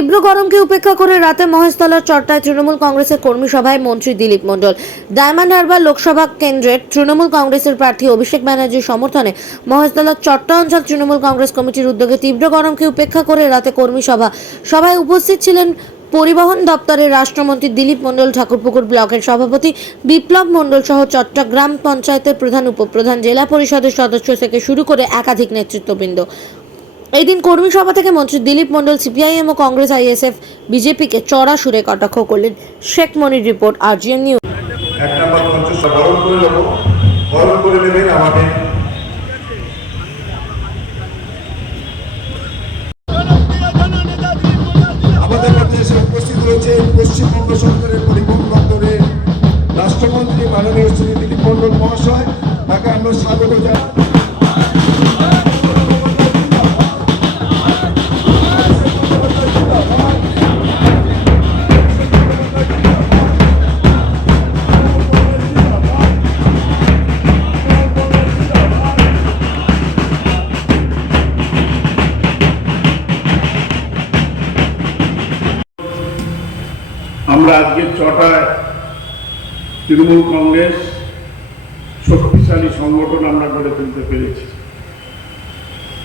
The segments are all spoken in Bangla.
তীব্র গরমকে উপেক্ষা করে রাতে মহেশতলার চট্টায় তৃণমূল কংগ্রেসের কর্মী সভায় মন্ত্রী দিলীপ মণ্ডল। ডায়মন্ড হারবার লোকসভা কেন্দ্রের তৃণমূল কংগ্রেসের প্রার্থী অভিষেক ব্যানার্জির সমর্থনে মহেশতলার চট্টা অঞ্চল তৃণমূল কংগ্রেস কমিটির উদ্যোগে তীব্র গরমকে উপেক্ষা করে রাতে কর্মী সভায় উপস্থিত ছিলেন পরিবহন দপ্তরের রাষ্ট্রমন্ত্রী দিলীপ মণ্ডল, ঠাকুরপুকুর ব্লকের সভাপতি বিপ্লব মণ্ডল সহ চট্টগ্রাম পঞ্চায়েতের প্রধান, উপপ্রধান, জেলা পরিষদের সদস্য থেকে শুরু করে একাধিক নেতৃত্ববৃন্দ। এই দিন কর্মী সভা থেকে মন্ত্রী দিলীপ মণ্ডল সিপিআইএম ও কংগ্রেস, আইএসএফ, বিজেপিকে চড়া সুরে কটাক্ষ করলেন। শেখ মনির রিপোর্ট, আরজিএন নিউজ। এক নম্বর পঞ্চাশ বরণ করে নেব, বরণ করে নেবেন আমাদের মধ্যে এসে উপস্থিত রয়েছে পশ্চিমবঙ্গ সরকারের পরিবহন দপ্তরের রাষ্ট্রমন্ত্রী মাননীয় শ্রী দিলীপ মণ্ডল মহাশয়। তাকে আমরা স্বাগত জানাই। আমরা আজকে চটায় তৃণমূল কংগ্রেস শক্তিশালী সংগঠন আমরা গড়ে তুলতে পেরেছি।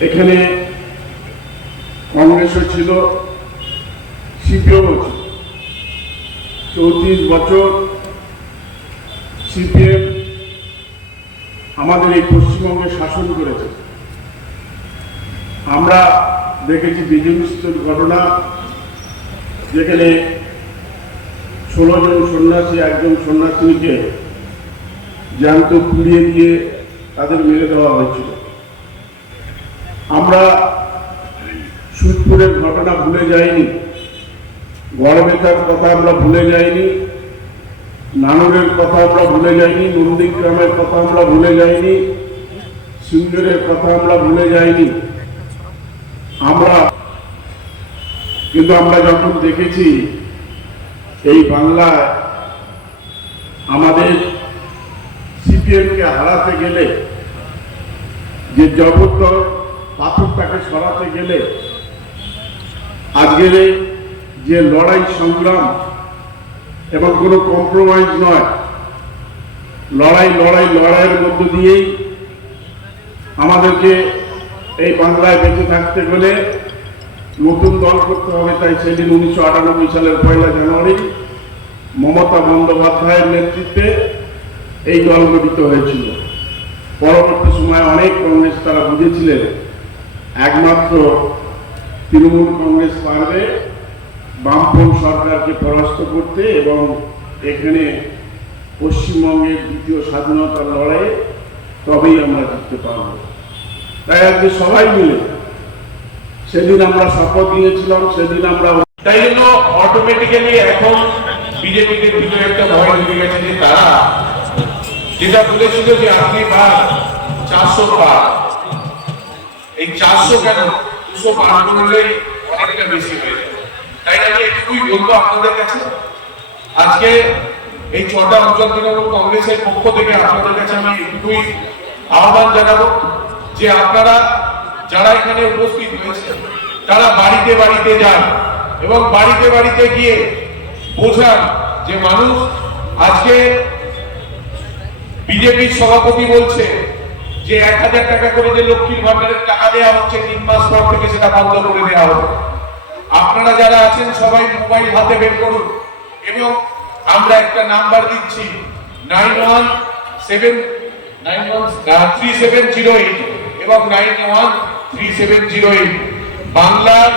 এখানে কংগ্রেসও ছিল, সিপিএমও ছিল। 34 বছর সিপিএম আমাদের এই পশ্চিমবঙ্গে শাসন করেছে। আমরা দেখেছি বিজেপির ঘটনা, যেখানে 16 জন সন্ন্যাসী একজন সন্ন্যাসীকে জ্যান্ত পুড়িয়ে দিয়ে তাদের মেরে দেওয়া হয়েছিল। আমরা সুদপুরের ঘটনা ভুলে যাইনি, গড়বেতার কথা আমরা ভুলে যাইনি, নানুরের কথা আমরা ভুলে যাইনি, নন্দীগ্রামের কথা আমরা ভুলে যাইনি, সিঙ্গুরের কথা আমরা ভুলে যাইনি। কিন্তু আমরা যখন দেখেছি এই বাংলায় আমাদের সিপিএমকে হারাতে গেলে, যে জবরদস্ত পাথরটাকে সরাতে গেলে আজকের যে লড়াই সংগ্রাম এবং কোনো কম্প্রোমাইজ নয়, লড়াইয়ের মধ্য দিয়েই আমাদেরকে এই বাংলায় বেঁচে থাকতে গেলে নতুন দল করতে হবে। তাই সেদিন 1998 সালের 1 জানুয়ারি মমতা বন্দ্যোপাধ্যায়ের নেতৃত্বে এই দল গঠিত হয়েছিল। পরবর্তী সময়ে অনেক কংগ্রেস তারা বুঝেছিলেন একমাত্র তৃণমূল কংগ্রেস পারবে বামপন্থী সরকারকে পরাস্ত করতে এবং এখানে পশ্চিমবঙ্গের দ্বিতীয় স্বাধীনতার লড়াইয়ে তবেই আমরা জিততে পারব। তাই আজকে সবাই মিলে সেদিন আমরা শপথ নিয়েছিলাম, সেদিন আমরা তাই জন্য অটোমেটিক্যালি এখন বিজেপিদের ভিতরে একটা ভয় ঢুকে গেছে যে তারা যেটা বলেছিল যে আপনি পার 400 পার, এই 400 কেন 200 পার করলে অনেকটা বেশি হয়ে যায়। তাই আমি এটুকুই বলবো আপনাদের কাছে, আজকে এই চটা অঞ্চল তৃণমূল কংগ্রেসের পক্ষ থেকে আপনাদের কাছে আমি এটুকুই আহ্বান জানাবো যে আপনারা যারা এখানে উপস্থিত হয়েছে তারা বাড়িতে বাড়িতে যান এবং বাড়িতে বাড়িতে গিয়ে বোঝান যে মানুষ আজকে বিজেপির সভাপতি বলছে যে 1000 টাকা করে যে লক্ষ্মীর ভান্ডারের টাকা দেওয়া হচ্ছে 3 মাস পর থেকে সেটা বন্ধ করে দেওয়া হবে। আপনারা যারা আছেন সবাই মোবাইল হাতে বের করুন এবং আমরা একটা নাম্বার দিচ্ছি 913708 এবং 913708। বাংলার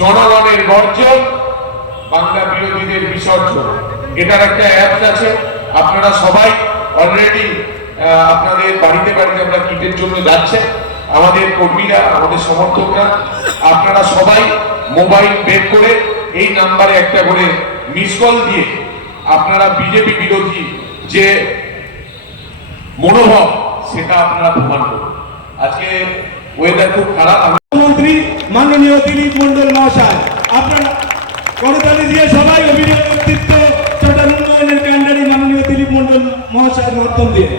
জনগণের বর্জন, বাংলা বিরোধীদের বিসর্জন, এটার একটা অ্যাপ আছে। আপনারা সবাই অলরেডি আপনাদের বাড়িতে বাড়িতে আমরা কিটের জন্য যাচ্ছে, আমাদের কর্মীরা, আমাদের সমর্থকরা, আপনারা সবাই মোবাইল বের করে এই নাম্বারে একটা করে মিস কল দিয়ে আপনারা বিজেপি বিরোধী যে মনোভাব সেটা আপনারা প্রমাণ করুন। আজকে ওয়েদার খুব খারাপ। মন্ত্রী মাননীয় দিলীপ মণ্ডল মহাশয়, আপনারা করতালি দিয়ে সবাই অভিনয় নেতৃত্ব চট্টগ্রাম উন্নয়নের কাণ্ডারি মাননীয় দিলীপ মণ্ডল মহাশয়ের মাধ্যম দিয়ে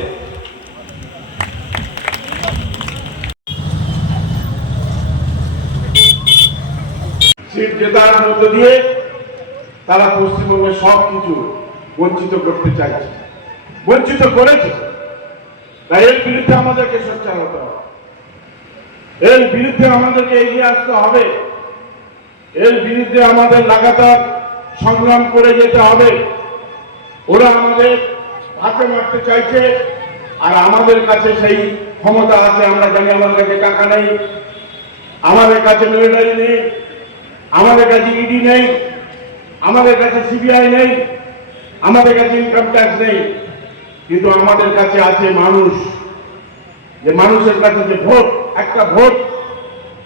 সে জেতার মধ্য দিয়ে তারা পশ্চিমবঙ্গের সব কিছু বঞ্চিত করতে চাইছে, বঞ্চিত করেছে। তাই এর বিরুদ্ধে আমাদেরকে সোচ্চার হতে হবে, এর বিরুদ্ধে আমাদেরকে এগিয়ে আসতে হবে, এর বিরুদ্ধে আমাদের লাগাতার সংগ্রাম করে যেতে হবে। ওরা আমাদের হাতে মারতে চাইছে, আর আমাদের কাছে সেই ক্ষমতা আছে। আমরা জানি আমাদের কাছে টাকা নেই, আমাদের কাছে মিলিটারি নেই, আমাদের কাছে ইডি নেই, আমাদের কাছে সিবিআই নেই, আমাদের কাছে ইনকাম ট্যাক্স নেই, কিন্তু আমাদের কাছে আছে মানুষ। যে মানুষের কাছে যে ভোট, একটা ভোট,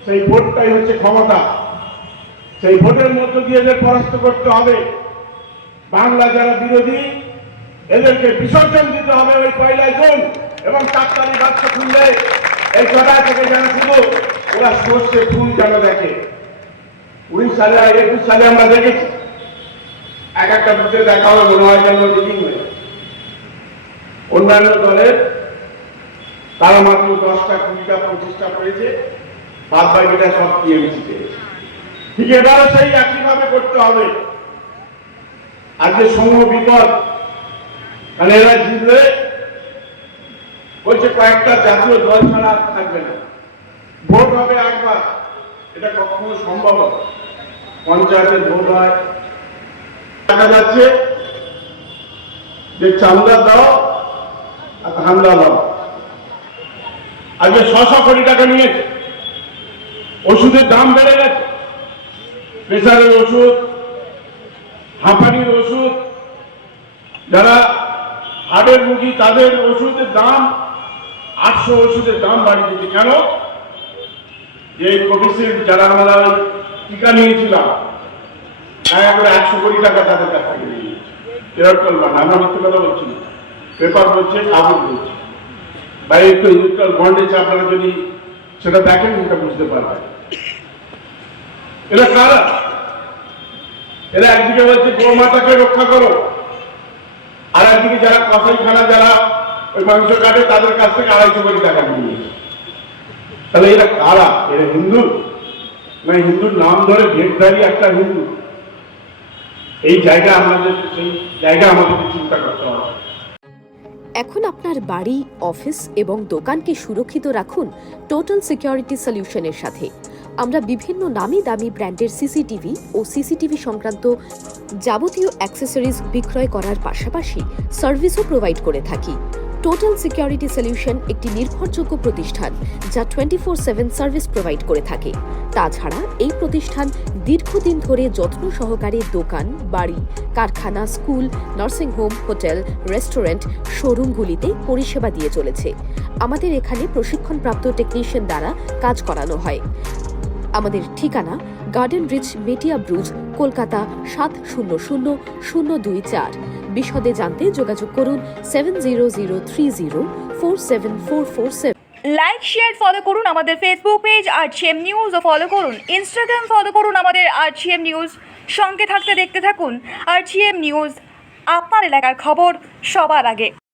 সেই ভোটটাই হচ্ছে ক্ষমতা। সেই ভোটের মধ্য দিয়ে এদের পরাস্ত করতে হবে। বাংলা যারা বিরোধী, এদেরকে বিসর্জন দিতে হবে ওই 1 জুন, এবং 4 তারিখ বাচ্চা খুললে এই চড়াই থেকে যেন শুধু ওরা সর্ষে ফুল যেন দেখে। 19 সালে 21 সালে আমরা দেখেছি এক একটা বুথে দেখা হবে মনে হয় যেন মিটিং হয়ে। অন্যান্য দলের তারা মাত্র 10টা 20টা 25টা করেছে, বাদ বাকিটা সব টিএমসি পেয়েছে। ঠিক এবারও সেই একইভাবে করতে হবে। আজকে সমূহ বিপদ, কারণ এরা জিতলে বলছে কয়েকটা জাতীয় দল ছাড়া আর থাকবে না, ভোট হবে একবার। এটা কখনো সম্ভব হবে? পঞ্চায়েতের ভোট হয়, দেখা যাচ্ছে যে চান্দা দাও আর ধান্দা দাও। আজকে 600 কোটি টাকা নিয়েছে, ওষুধের দাম বেড়ে গেছে, প্রেসারের ওষুধ, হাঁপানির ওষুধ, যারা হার্টের রোগী তাদের ওষুধের দাম 800 ওষুধের দাম বাড়িয়ে দিচ্ছে। কেন? যে কোভিশিল্ড যারা আমরা টিকা নিয়েছিলাম, দয়া করে 100 কোটি টাকা তাদের কাছ থেকে নিয়ে নিয়েছে। ইলেকট্রাল বন্ড, আমরা মিথ্যে কথা বলছি না, পেপার বলছে, কাগজ বলছে। তাই একটু ইলেকট্রাল বন্ডে আপনারা যদি সেটা দেখেন সেটা বুঝতে পারবেন। এরা কারা? এরা একদিকে বলছে গোমাতাকে রক্ষা করো, আর একদিকে যারা কসাইখানা যারা ওই মাংস কাটে তাদের কাছ থেকে 250 কোটি টাকা নিয়ে নিয়েছে। তাহলে এরা কারা? এরা হিন্দু না হিন্দুর নাম ধরে ভেটধারী একটা হিন্দু? এই জায়গা আমাদেরকে চিন্তা করতে হবে। এখন আপনার বাড়ি, অফিস এবং দোকানকে সুরক্ষিত রাখুন টোটাল সিকিউরিটি সলিউশনের সাথে। আমরা বিভিন্ন নামি দামি ব্র্যান্ডের সিসিটিভি ও সিসিটিভি সংক্রান্ত যাবতীয় অ্যাক্সেসরিজ বিক্রয় করার পাশাপাশি সার্ভিসও প্রোভাইড করে থাকি। টোটাল সিকিউরিটি সলিউশন একটি নির্ভরযোগ্য প্রতিষ্ঠান যা 24/7 সার্ভিস প্রোভাইড করে থাকে। তাছাড়া এই প্রতিষ্ঠান দীর্ঘদিন ধরে যত্ন সহকারে দোকান, বাড়ি, কারখানা, স্কুল, নার্সিংহোম, হোটেল, রেস্টুরেন্ট, শোরুমগুলিতে পরিষেবা দিয়ে চলেছে। আমাদের এখানে প্রশিক্ষণপ্রাপ্ত টেকনিশিয়ান দ্বারা কাজ করানো হয়। আমাদের ঠিকানা গার্ডেন রিচ, মেটিয়া ব্রুজ, কলকাতা 700024। বিশদে জানতে যোগাযোগ করুন 7003047447। লাইক, শেয়ার, ফলো করুন আমাদের ফেসবুক পেজ RGM নিউজ ও ফলো করুন ইনস্টাগ্রাম, ফলো করুন আমাদের RGM নিউজ। সঙ্গে থাকতে দেখতে থাকুন RGM নিউজ, আপনার এলাকার খবর সবার আগে।